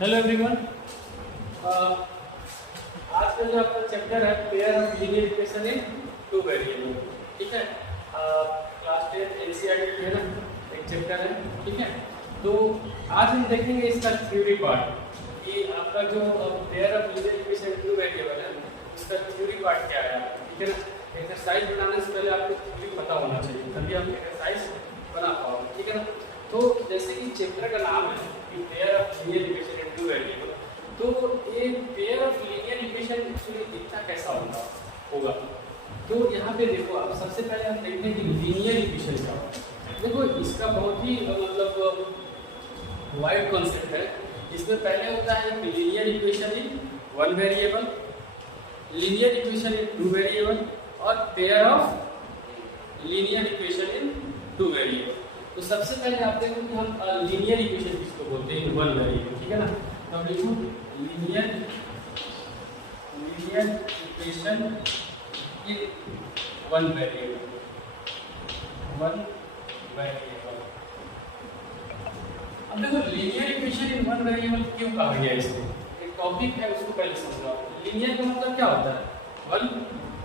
Hello everyone. आज का जो आपका चैप्टर है pair of linear equation in two variable, ठीक है। क्लास 10 एनसीईआरटी की है ना, एक चैप्टर है, ठीक है। तो आज हम देखेंगे इसका थ्योरी पार्ट कि आपका जो pair of linear equation in two variable है उसका थ्योरी पार्ट क्या है, ठीक है ना। एक्सरसाइज बनाने से पहले आपको थ्योरी पता होना चाहिए, तभी आप एक्सरसाइज बना पाओगे, ठीक है ना। तो जैसे कि चैप्टर का नाम है कि pair of linear equation in two variable, तो ये pair of linear equation actually दिखता कैसा होगा। तो यहाँ पे देखो, आप सबसे पहले हम देखते हैं कि लीनियर इक्वेशन क्या होता है। देखो इसका बहुत ही मतलब वाइड कॉन्सेप्ट है। इसमें पहले होता है कि linear equation in one variable, linear equation in two variable और pair of linear equation in two variable. तो सबसे पहले आप देखो कि हम लीनियर इक्वेशन किसको बोलते हैं, वन वेरिएबल, ठीक है ना। तो अब लिखो linear equation in one variable, one variable. अब देखो linear equation in one variable क्यों कहा गया है, इसको एक टॉपिक है उसको पहले समझो। लीनियर का मतलब क्या होता है, वन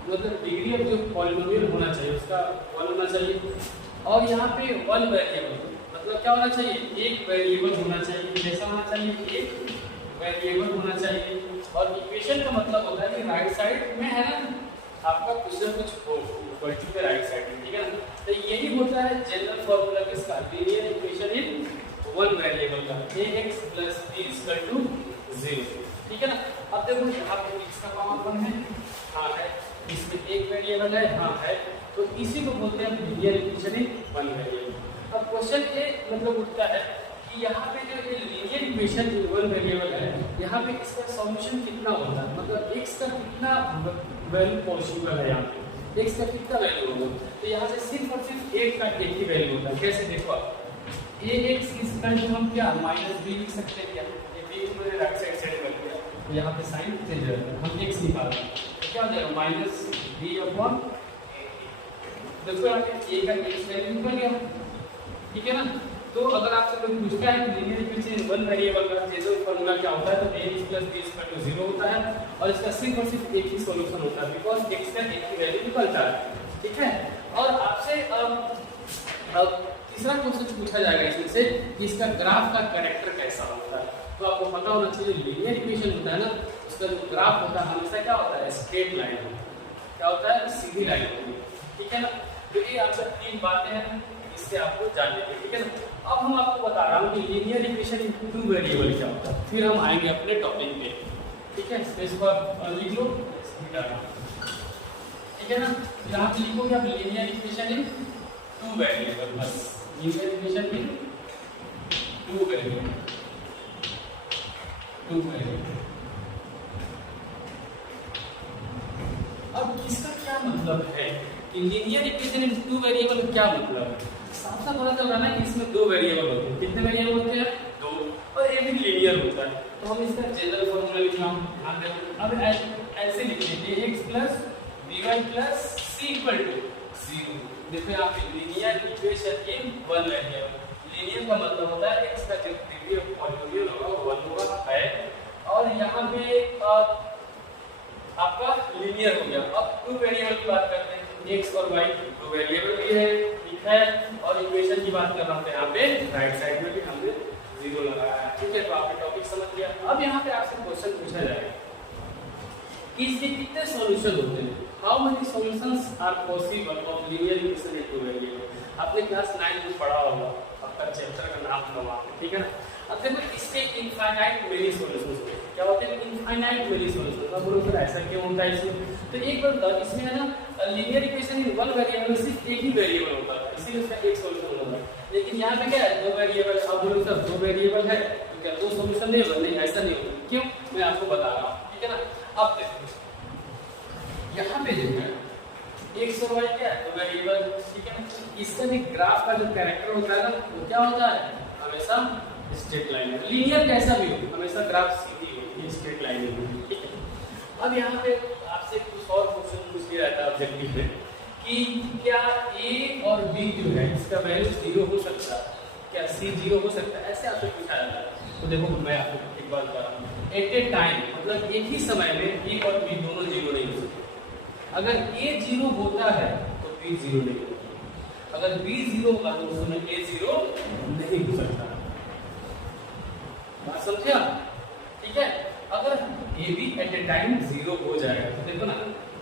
मतलब डिग्री ऑफ जो पॉलिनोमियल होना चाहिए उसका वन होना चाहिए, और यहाँ पे वन वेरिएबल मतलब क्या होना चाहिए, एक वेरिएबल होना चाहिए। जैसा होना चाहिए, एक वेरिएबल होना चाहिए। और इक्वेशन का मतलब होता है कि राइट साइड में है ना आपका कुछ ना कुछ हो इक्वल टू के राइट साइड में, ठीक है ना। तो यही होता है जनरल फॉर्मूला किसका, linear equation in one variable का, ax + b = 0, ठीक है ना। अब देखो यहाँ पे x का पावर 1 है, हाँ है, इसमें एक वेरिएबल है, हाँ है, तो इसी को बोलते हैं linear equation in one variable. अब क्वेश्चन ये मतलब उठता है कि यहाँ पे जो ये linear equation in one variable है, यहाँ पे इसका सॉल्यूशन कितना होता है, मतलब x का कितना वैल्यू पॉसिबल है, यहाँ पे x का कितना वैल्यू होगा। तो यहाँ से सिर्फ और सिर्फ एक का एक ही वैल्यू होता है। कैसे देखो आप, ax इसका जो हम क्या -b लिख सकते हैं, क्या ये b को मैंने राइट साइड सेट कर दिया, तो यहाँ पे साइन चेंज हो जाता है, हम x निकालते हैं तो क्या हो जाएगा -b/, देखो यहाँ पे a का x वैल्यू निकल गया, ठीक है ना। तो अगर आपसे कोई पूछता है कि linear equation in one variable का जनरल फार्मूला क्या होता है, तो ax + b = 0 होता है, और इसका सिर्फ और सिर्फ एक ही सॉल्यूशन होता है, बिकॉज़ x का एक ही वैल्यू निकलता है, ठीक है। और आपसे तीसरा क्वेश्चन पूछा जाएगा इसमें से कि इसका ग्राफ का कैरेक्टर कैसा होता है। तो आपको पता होना चाहिए लीनियर इक्वेशन होता है ना, उसका जो ग्राफ होता है हमेशा क्या होता है, स्ट्रेट लाइन होता है, क्या होता है, सीधी लाइन होती है, ठीक है ना। तो ये आपका तीन बातें हैं, इससे आपको जानने के, ठीक है ना। अब हम आपको बता रहा हूँ कि linear equation in two variable क्या होता है, फिर हम आएंगे अपने टॉपिक पे, ठीक है। स्पेस पर लिख लो, ठीक है ना। यहाँ पे लिखोगे आप linear equation in two variable, बस linear equation in two variable, two variable. अब इसका क्या मतलब है कि linear equation in two variable क्या मतलब है, साफ साफ पता चल रहा है ना कि इसमें दो वेरिएबल होते हैं। कितने वेरिएबल होते हैं, दो, और ये भी लीनियर होता है। तो हम इसका जनरल फॉर्मूला लिख रहा हूं, ध्यान देना। अब ऐसे लिखिए ax + by + c = 0। देखो यहाँ पे linear equation in one variable, linear का मतलब होता है x का जो डिग्री ऑफ पॉलिनोमियल होगा वो 1 होगा, है, और यहाँ पे आपका लीनियर हो गया। अब टू वेरिएबल की बात करते हैं, x और y टू वेरिएबल भी है, ठीक है, और इक्वेशन की बात कर रहा हूं यहाँ पे राइट साइड में भी हमने 0 लगाया है, ठीक है। तो आपने टॉपिक समझ लिया। अब यहाँ पे आपसे क्वेश्चन पूछा जाएगा कि इसके कितने सॉल्यूशन होते हैं, how many solutions are possible of linear equation in two variable. आपने क्लास 9 में पढ़ा होगा, आपका चैप्टर का नाम था वहाँ पे, ठीक है ना। अब देखो इसके इनफाइनाइट मेनी सॉल्यूशंस होते हैं, क्या होते हैं, इनफाइनाइट मेनी सॉल्यूशंस। अब बोलो फिर ऐसा क्यों होता है इसमें, तो एक बार बताओ, इसमें है ना linear equation in one variable सिर्फ एक ही वेरिएबल होता है, इसीलिए उसका एक सॉल्यूशन होता है। लेकिन यहाँ पे क्या है, दो वेरिएबल। अब बोलो सर दो वेरिएबल है तो क्या दो सॉल्यूशन नहीं होगा, नहीं ऐसा नहीं होगा, क्यों, मैं आपको बता रहा हूँ, ठीक है ना। अब देखो यहाँ पे जो है x और y क्या है, दो वेरिएबल, ठीक है ना। इसका भी ग्राफ का जो कैरेक्टर होता है ना वो क्या होता है, हमेशा स्ट्रेट लाइन है। लीनियर कैसा भी हो, हमेशा ग्राफ सीधी हो, ये स्ट्रेट लाइन होगी, ठीक है। अब यहाँ पे आपसे कुछ और क्वेश्चन पूछ लिया जाता है ऑब्जेक्टिव में कि क्या a और b जो है इसका वैल्यू 0 हो सकता है, क्या c 0 हो सकता है, ऐसे आपसे पूछा जाता है। तो देखो मैं आपको एक बात बता रहा हूँ, एट ए टाइम मतलब एक ही समय में ए और बी दोनों जीरो नहीं हो सकते। अगर ए जीरो होता है तो बी जीरो नहीं होता, अगर बी जीरो होगा तो उस समय ए जीरो नहीं हो सकता। बात समझे आप? ठीक है, अगर A B at a time zero हो जाएगा तो देखो ना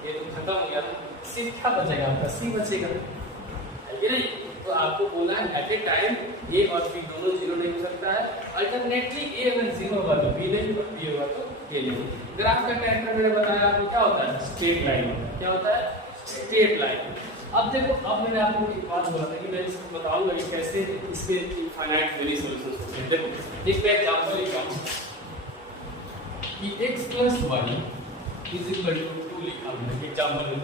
ये तो खत्म हो गया, सिर्फ क्या बचेगा आपका सी बचेगा, है कि नहीं? तो आपको बोला है एट ए टाइम ए और बी दोनों जीरो नहीं हो सकता है। अल्टरनेटली ए अगर जीरो होगा तो बी नहीं और बी होगा तो ए नहीं। ग्राफ का कैरेक्टर मैंने बताया आपको क्या होता है, स्ट्रेट लाइन। क्या होता है? Straight line. अब देखो, अब मैंने आपको एक बात बोला था कि मैं इसको बताऊंगा कि कैसे इसके इनफाइनाइट वेरी सॉल्यूशंस होते हैं। देखो एक मैं एग्जांपल लिखा हूं कि x + y = 2 लिखा हमने एग्जांपल में।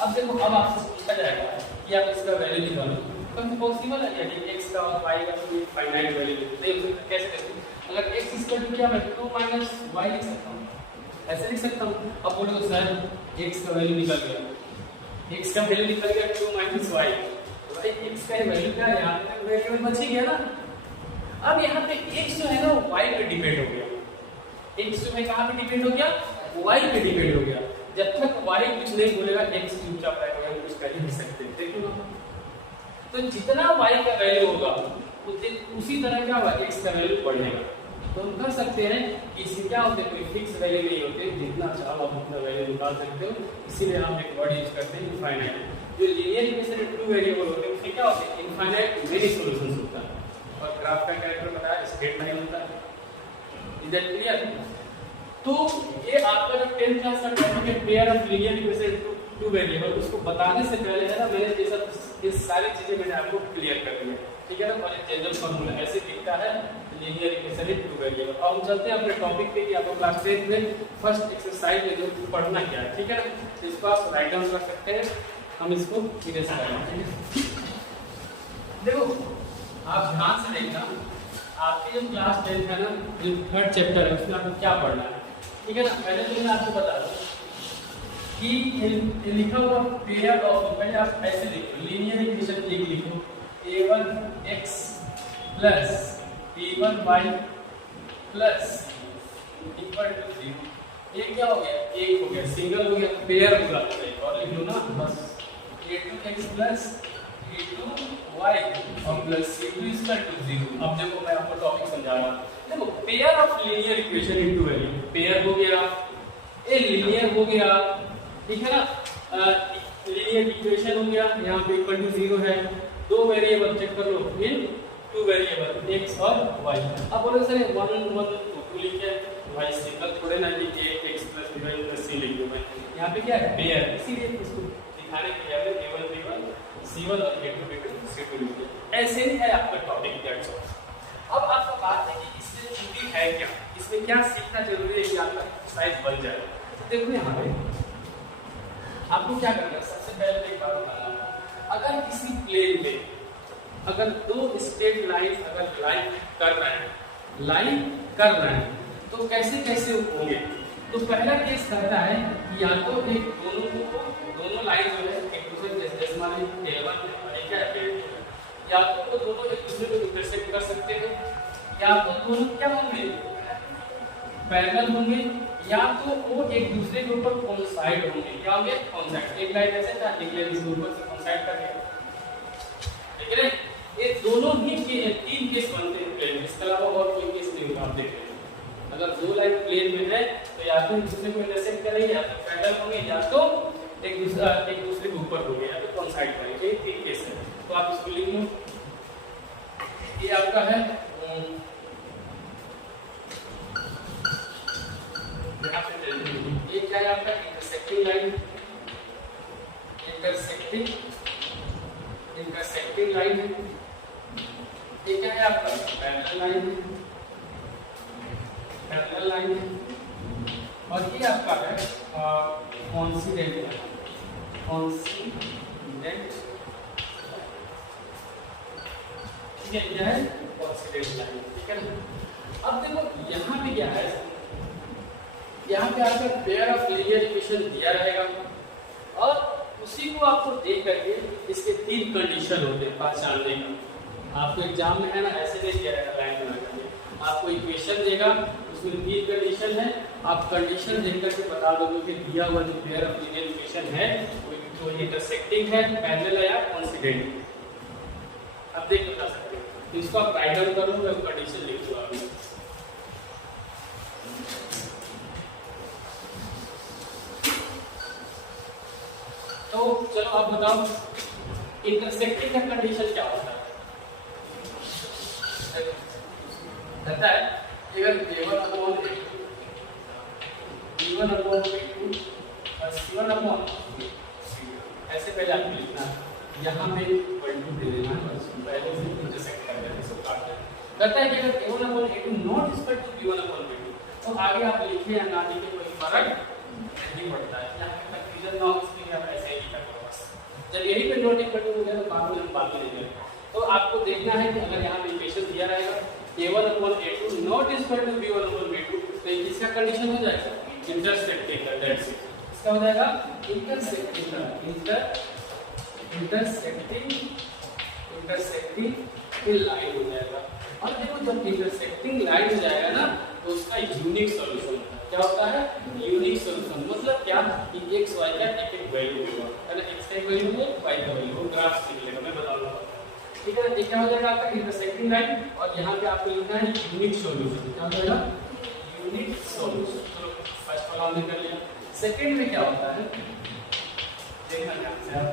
अब देखो, अब आपसे पूछा जाएगा कि आप इसका वैल्यू निकालो, तो पॉसिबल है यानी x का और y का कोई फाइनाइट वैल्यू नहीं हो सकता। कैसे कैसे? अगर x = क्या मैं 2 - y लिख सकता हूं, ऐसे लिख सकता हूं। अब बोलो तो सर x का वैल्यू निकल गया, x का वैल्यू निकल गया 2 - y, तो भाई x का वैल्यू क्या है, यहां पे वेरिएबल बच ही गया ना। अब यहां पे x जो है ना y पे डिपेंड हो गया, x जो है कहां पे डिपेंड हो गया, y पे डिपेंड हो गया। जब तक y कुछ नहीं बोलेगा x चुपचाप रहेगा, हम कुछ कर ही नहीं सकते। देखो ना, तो जितना y का वैल्यू होगा उसी तरह क्या होगा, x का वैल्यू बढ़ेगा। तो हम कर सकते हैं कि इसमें क्या होते हैं, कोई फिक्स वैल्यू नहीं होते, जितना चाहो आप उतना वैल्यू निकाल सकते हो। इसीलिए हम एक वर्ड यूज करते हैं इनफाइनाइट। जो लीनियर इक्वेशन में टू वेरिएबल होते हैं उसमें क्या होते हैं, इनफाइनाइट वेरी सॉल्यूशंस होता है। और ग्राफ का कैरेक्टर बताया स्ट्रेट लाइन होता है। Is that clear? तो ये आपका जो 10th क्लास का टॉपिक है pair of linear equation two variable, उसको बताने से पहले है ना मैंने ये सारी चीजें मैंने आपको क्लियर कर दी है। ठीक है ना? और एक जनरल फार्मूला ऐसे दिखता है linear equation in two variable. अब हम चलते हैं अपने टॉपिक पे कि आपको क्लास 10 में फर्स्ट एक्सरसाइज में जो पढ़ना क्या है। ठीक है ना? इसको आप राइट डाउन कर सकते हैं, हम इसको इरेज करेंगे। देखो आप ध्यान से देखना, आपकी जो क्लास 10 है ना, जो 3rd चैप्टर है उसमें आपको क्या पढ़ना है। ठीक है ना? पहले तो मैं आपको बता दूं कि ये लिखा हुआ पेयर ऑफ, पहले आप ऐसे लिखो लीनियर इक्वेशन एक लिखो a1x + b1y + = 0। ये क्या हो गया, एक हो गया, सिंगल हो गया, पेयर होगा। और लिख लो ना बस a2x + b2y और +c2 = 0। अब देखो मैं आपको टॉपिक समझा रहा हूं। देखो pair of linear equation in two variable, pair हो गया, ए लीनियर हो गया, ठीक है ना? लीनियर इक्वेशन हो गया, यहाँ पे =0 है, दो वेरिएबल चेक कर लो इन टू वेरिएबल x और y। अब बोलो सर 1 1 2 लिखे y सिंगल थोड़े ना लिखे, x + b + c लिख दो भाई। यहाँ पे क्या है, पेयर, इसीलिए इसको दिखाने के लिए हमने a1 b1 c1 और a2 b2 c2 लिख दिया। ऐसे ही है आपका टॉपिक। That's all. अब आपको बात है कि इसमें छुट्टी है क्या, इसमें क्या सीखना जरूरी है कि आपका एक्सरसाइज बन जाए। तो देखो यहाँ पे आपको क्या करना है, सबसे पहले एक बात बताना, अगर किसी प्लेन में अगर दो स्ट्रेट लाइन अगर लाइन कर रहे हैं तो कैसे कैसे होंगे। तो पहला केस कहता है कि या तो एक दोनों लाइन जो है एक दूसरे जैसे मान लीजिए L1 और एक है, या तो दोनों एक दूसरे को इंटरसेक्ट कर सकते हैं, या तो दोनों क्या होंगे, पैरेलल होंगे, या तो वो एक दूसरे के ऊपर कोइंसाइड होंगे। क्या होंगे, कोइंसाइड। एक लाइन ऐसे था, एक लाइन इसके ऊपर से कोइंसाइड कर गया, ठीक है। ये दोनों ही के 3 केस बनते हैं प्लेन में, इसके अलावा और कोई केस नहीं होगा। आप देख रहे हैं अगर दो लाइन प्लेन में है तो या तो एक दूसरे को इंटरसेक्ट करेंगे, या तो पैरेलल होंगे, या तो एक दूसरे के ऊपर होंगे, या तो कोइंसाइड करेंगे। ये 3 केस है। तो आप इसको लिख लो, ये आपका है ये क्या है आपका इंटरसेक्टिंग लाइन, इंटरसेक्टिंग लाइन है। ये क्या है आपका पैरेलल लाइन है। और ये आपका है कोइंसिडेंट लाइन, ठीक है, यह है कोइंसिडेंट लाइन, ठीक है ना। अब देखो यहाँ पे क्या है, यहाँ पे आपका पेयर ऑफ लीनियर इक्वेशन दिया रहेगा और उसी को आपको देख करके इसके 3 कंडीशन होते हैं पहचानने का। आपको एग्जाम में है ना ऐसे नहीं दिया रहेगा लाइन बना करके, आपको इक्वेशन देगा, उसमें 3 कंडीशन है, आप कंडीशन देख करके बता दोगे कि दिया हुआ जो पेयर ऑफ लीनियर इक्वेशन है वो इंटरसेक्टिंग है, पैरेलल है या कोइंसिडेंट। अब देख बता सकते हैं, तो इसको आप राइट डाउन करो, मैं कंडीशन लिख दूंगा अभी। तो चलो आप बताओ इंटरसेक्टिंग का कंडीशन क्या होता है? कहता है अगर a1 upon b1 upon b2 और c1 अपॉन ऐसे पहले आपको लिखना है, यहाँ पे इक्वल टू दे देना है, बस पहले से इंटरसेक्ट कर देना है, इसको काट देना। कहता है कि अगर a1 upon a2 not equal to b1 upon b2, तो आगे आप लिखे या ना लिखे कोई फर्क नहीं पड़ता है, यहाँ पे कंफ्यूजन ना हो इसलिए आप ऐसे ही लिखा करो बस। जब यही पे नॉट इक्वल टू हो गया तो बाद में हम बात करेंगे। तो आपको देखना है कि अगर यहाँ पे इक्वेशन दिया रहेगा a1 upon a2 not equal to b1 upon b2, तो इसका कंडीशन हो जाएगा इंटरसेक्टिंग का, दैट्स इट। इसका हो जाएगा इंटरसेक्टिंग का, इंटरसेक्टिंग लाइन हो जाएगा। और देखो जब इंटरसेक्टिंग लाइन हो जाएगा ना तो उसका यूनिक सॉल्यूशन होता है। क्या होता है? Unique solution. मतलब क्या कि x y का एक एक वैल्यू होगा, है ना, x का एक वैल्यू है, y का वैल्यू हो, ग्राफ से मिलेगा, मैं बताऊंगा। ठीक है, ये क्या हो जाएगा आपका इंटरसेक्टिंग लाइन, और यहाँ पे आपको लिखना है यूनिक सॉल्यूशन। क्या हो जाएगा? Unique solution. चलो फर्स्ट वाला हमने कर लिया। सेकंड में क्या होता है देखना ध्यान से आप।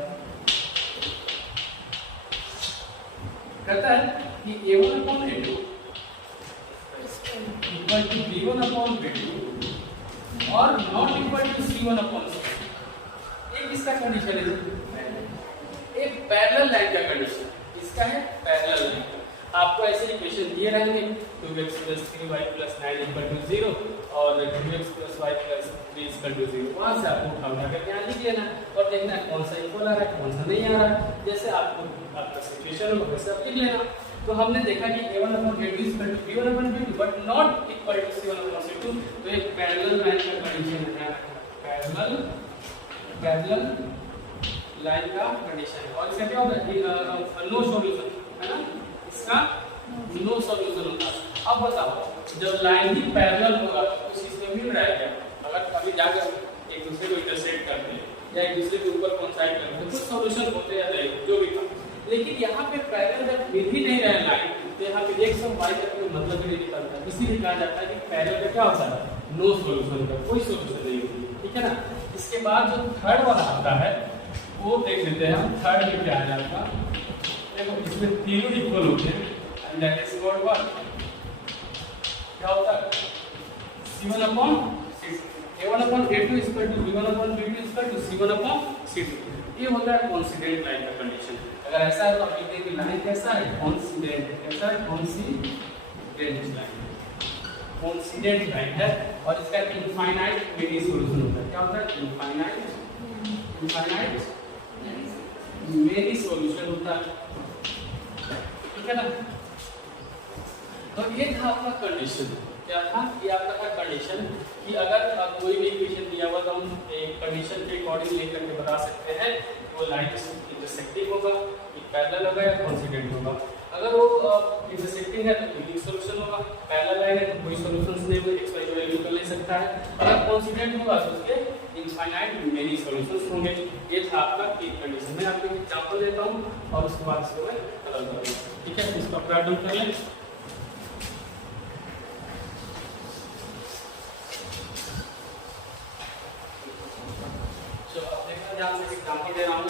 कहता है कि a1 upon a2 equal to b1 upon b2 और not equal to c1 upon c2। एक इसका कंडीशन है, एक पैरेलल लाइन का कंडीशन। इसका है पैरेलल लाइन। आपको ऐसे इक्वेशन दिए रहेंगे 2x + 3y + 9 = 0 और 2x + y + 3 = 0। वहां से आपको उठा करके यहाँ लिख लेना और देखना है कौन सा इक्वल आ रहा है, कौन सा नहीं आ रहा है। जैसे आपको आपका सिचुएशन हो वैसे आप लिख लेना। तो हमने देखा कि a1 upon a2 = b1 upon b2 but not equal to c1 upon c2। तो एक पैरेलल लाइन का कंडीशन है, पैरेलल लाइन का कंडीशन है। और इसका क्या होता है? नो सॉल्यूशन, है ना, इसका नो सॉल्यूशन होता है। अब बताओ जब लाइन ही पैरेलल होगा तो कुछ इसमें मिल रहा है क्या? अगर कभी जाकर एक दूसरे को इंटरसेक्ट करते हैं या एक दूसरे के ऊपर कोइंसाइड करते हैं, कुछ सॉल्यूशन होते या नहीं, जो भी था। लेकिन यहाँ पे पैरेलल जब मिल ही नहीं रहा है लाइन, तो यहाँ पे x और y का कोई मतलब नहीं निकलता है। इसीलिए कहा जाता है कि पैरेलल का क्या होता है? नो सॉल्यूशन का, कोई सॉल्यूशन नहीं होती, ठीक है ना। इसके बाद जो थर्ड वाला आता है वो देख लेते हैं हम। थर्ड में क्या है आपका? देखो इसमें तीनों इक्वल होते हैं and that is what one क्या होता है? c1 upon a1 upon a2 equal to b1 upon b2 equal to c1 upon c2। ये होता है कोइंसिडेंट लाइन का कंडीशन। अगर ऐसा है तो आप लिखते हैं कि लाइन कैसा है? कोइंसिडेंट। कैसा है? कोइंसिडेंट लाइन, कोइंसिडेंट लाइन है। और इसका इनफाइनाइट मेनी सॉल्यूशन होता है। क्या होता है? इनफाइनाइट मेनी सॉल्यूशन होता है, ठीक है ना। तो ये था आपका कंडीशन। क्या था? ये आपका था कंडीशन कि अगर कोई भी इक्वेशन दिया हुआ तो हम एक कंडीशन के अकॉर्डिंग लेकर के बता सकते हैं वो लाइन इंटरसेक्टिंग होगा, पैरेलल होगा या कोइंसिडेंट होगा। अगर वो इंटरसेक्टिंग है तो यूनिक सॉल्यूशन होगा, पैरेलल लाइन है तो कोई सॉल्यूशंस नहीं होंगे, x y की वैल्यू कर ले सकता है। अगर कोइंसिडेंट होगा तो उसके इनफाइनाइट मेनी सॉल्यूशंस होंगे। ये था आपका तीन कंडीशन। मैं आपको एग्जांपल देता हूं और उसके बाद इसको मैं हल करूंगा, ठीक है। इसको आप राइट डाउन कर लें। चलो अब देखना ध्यान से, एग्जांपल दे रहा हूं।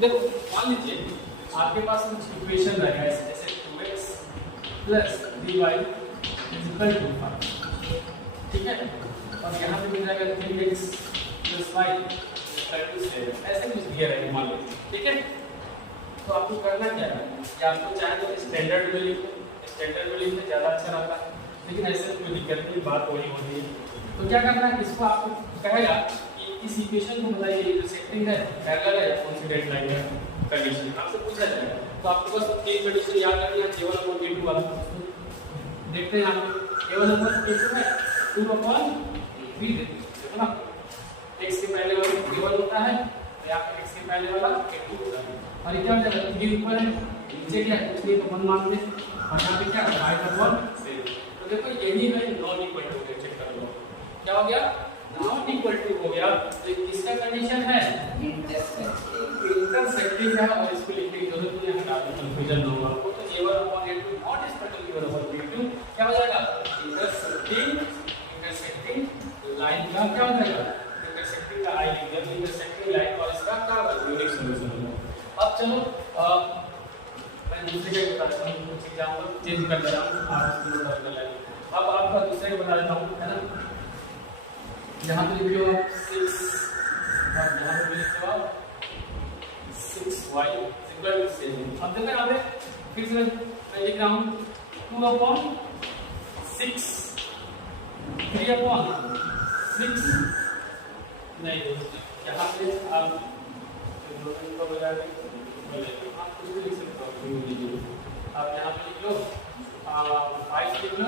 देखो मान लीजिए आपके पास कुछ इक्वेशन रहेगा जैसे 2x + 3y = 5, ठीक है। और यहाँ पे मिल जाएगा 3x + y = 7, ऐसे कुछ दिया रहेगा मान लीजिए, ठीक है। तो आपको करना क्या है कि आपको चाहे तो स्टैंडर्ड में लिखो, स्टैंडर्ड में लिखना ज़्यादा अच्छा रहता है, लेकिन ऐसे कोई दिक्कत नहीं, बात वही होती है। तो क्या करना है, इसको आपको कहेगा कि इस इक्वेशन को बताइए इंटरसेक्टिंग है, पैरेलल है या कोइंसिडेंट लाइन है कंडीशन, आपसे पूछा जाएगा। तो आपको बस तीन कंडीशन याद रखनी है। a1 अपॉन a2 वाला देखते हैं यहाँ पे a1 अपॉन a2 है 2 अपॉन 3 देखो ना, x के पहले वाला a1 होता है, यहाँ पे x के पहले वाला a2 होता है। और ये क्या हो जाएगा 3 ऊपर है, नीचे क्या है कुछ नहीं तो 1 मान लें, और यहाँ पे क्या है 5/7 देखो यही है नॉन इक्वल टू के चेक कर लो क्या हो गया नॉट इक्वल टू हो गया तो किसका कंडीशन है इंटरसेक्टिंग है और इसको लिखने की जरूरत नहीं हटा दो कंफ्यूजन होगा आपको तो a1 upon a2 not is particular over b2 क्या हो जाएगा इंटरसेक्टिंग लाइन का क्या हो जाएगा इंटरसेक्टिंग का आई लिख दिया इंटरसेक्टिंग लाइन और इसका क्या होगा यूनिक सॉल्यूशन होगा अब चलो मैं दूसरे का बताता हूं कुछ एग्जांपल चेंज कर दे रहा हूं आप इसको कर लेंगे अब आपका दूसरे का बता देता हूं है ना यहाँ पे लिख लो 6 और यहाँ पे लिख लो 6y इक्वल टू 7 अब देखो यहाँ पे फिर से मैं लिख रहा हूँ 2 upon 6 3 upon 6 नहीं यहाँ पे आप को बजा के आप कुछ भी लिख सकते हो आप यहाँ पे लिख लो 5 लिख लो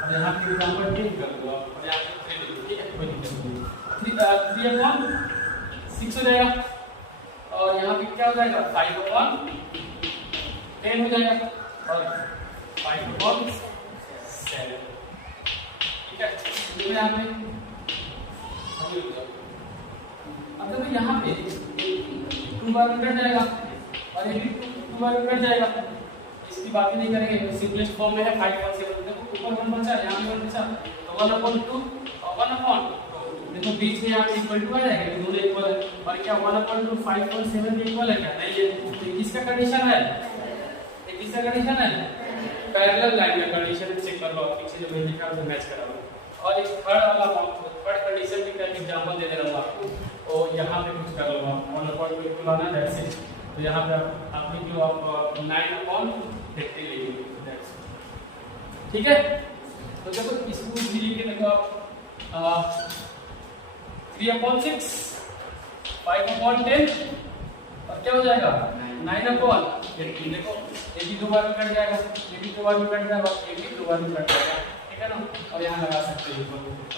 और यहाँ पे एग्जांपल टेक कर दो और यहाँ पे 3 लिख दो ठीक है कोई दिक्कत नहीं 3 upon 6 हो जाएगा और यहाँ पे क्या हो जाएगा 5 upon 10 हो जाएगा और 5 upon 7 ठीक है तो यहाँ पे अब देखो यहाँ पे 2 बार कट जाएगा और ये भी 2 बार कट जाएगा इसकी बात ही नहीं करेंगे सिंपलेस्ट फॉर्म में है 5 upon 7 देखो ऊपर 1 बचा यहाँ भी 1 बचा तो 1 upon 2 और 1 upon देखो बीच में यहाँ इक्वल टू आ जाएगा दोनों इक्वल है और क्या 1 upon 2 5 upon 7 भी इक्वल है क्या नहीं है तो किसका कंडीशन है ये किसका कंडीशन है पैरेलल लाइन का कंडीशन चेक कर लो पीछे जो मैंने लिखा उसे मैच करा लो और एक थर्ड कंडीशन की का एग्जांपल दे दे रहा हूं आपको और यहाँ पे कुछ कर लो 1 upon 2 इक्वल आना जैसे तो यहाँ पे आप लिख लो आप 9 upon 30 लिख लो ठीक है तो देखो इसको भी लिख के देखो आप 3 upon 6 5 upon 10 और क्या हो जाएगा 9 upon 18 देखो ये भी 2 बार में कट जाएगा ये भी 2 बार में कट जाएगा ये भी 2 बार में कट जाएगा ठीक है ना और यहाँ लगा सकते हैं तो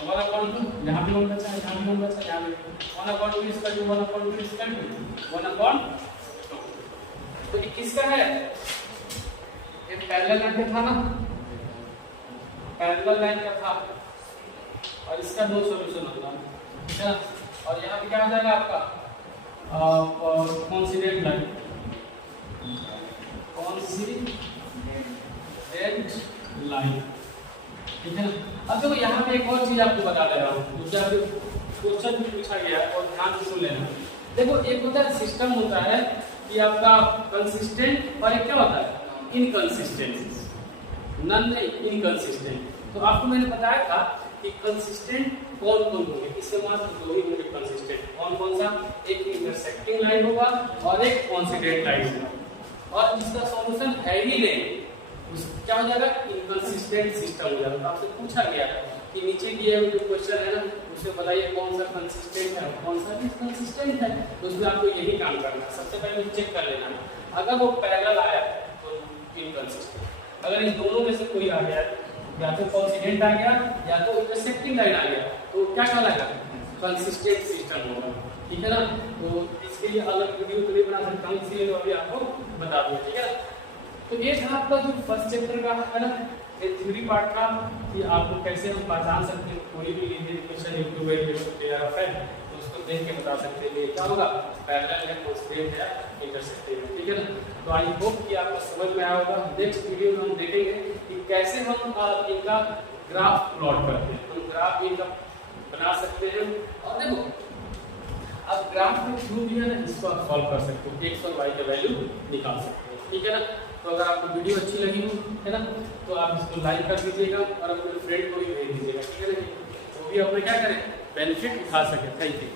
1 upon 2 यहाँ भी 1 बचा यहाँ भी 1 बचा यहाँ भी 1 upon 2 इसका जो 1 upon 2 इसका 1 upon 2 तो ये किसका है ये पैरेलल लाइन का था ना पैरेलल लाइन का था और इसका दो सॉल्यूशन होता है ठीक है और यहाँ पे क्या आ जाएगा आपका कॉन्सिडेंट लाइन कॉन्सिडेंट लाइन ठीक है अब देखो यहाँ पे एक और चीज आपको बता दे रहा हूँ दूसरा क्वेश्चन पूछा गया और ध्यान से सुन लेना देखो एक होता है सिस्टम होता है कि आपका कंसिस्टेंट और एक क्या होता है इनकंसिस्टेंट नन नहीं इनकंसिस्टेंट तो आपको मैंने बताया था कि कंसिस्टेंट कौन कौन होंगे इससे मात्र दो ही होंगे कंसिस्टेंट कौन कौन सा एक इंटरसेक्टिंग लाइन होगा और एक कॉन्सिडेंट लाइन होगा और जिसका सॉल्यूशन है ही नहीं क्या हो जाएगा इनकंसिस्टेंट सिस्टम हो जाएगा आपसे पूछा गया कि नीचे दिए हुए जो क्वेश्चन है ना उसे बताइए कौन सा कंसिस्टेंट है कौन सा इनकंसिस्टेंट है तो उसमें आपको यही काम करना है सबसे पहले चेक कर लेना अगर वो पैरेलल आया तो इनकंसिस्टेंट अगर इन दोनों में से कोई आ गया या तो कॉन्सिडेंट आ गया या तो इंटरसेक्टिंग लाइन आ गया तो क्या कहलाएगा कंसिस्टेंट सिस्टम होगा ठीक है ना तो इसके लिए अलग वीडियो तो नहीं बना सकता हूँ इसलिए तो अभी आपको बता दूं ठीक है तो ये था आपका जो फर्स्ट चैप्टर का है ना थ्योरी पार्ट का कि आपको कैसे हम पहचान सकते हैं कोई भी क्वेश्चन यूट्यूब है तो उसको देख के बता सकते हैं क्या होगा पैरेलल है कॉन्सिडेंट है इंटरसेक्टिंग है ठीक है ना तो आई होप कि आपको समझ में आया होगा नेक्स्ट वीडियो में हम देखेंगे कि कैसे हम इनका ग्राफ प्लॉट करते हैं हम ग्राफ इनका बना सकते हैं और देखो अब ग्राफ में थ्रू दिया ना इसको आप सॉल्व कर सकते हो x और y का वैल्यू निकाल सकते हो ठीक है ना तो अगर आपको वीडियो अच्छी लगी हो है ना तो आप इसको लाइक कर दीजिएगा और अपने फ्रेंड को भी भेज दीजिएगा ठीक है ना वो भी अपने क्या करें बेनिफिट उठा सके थैंक यू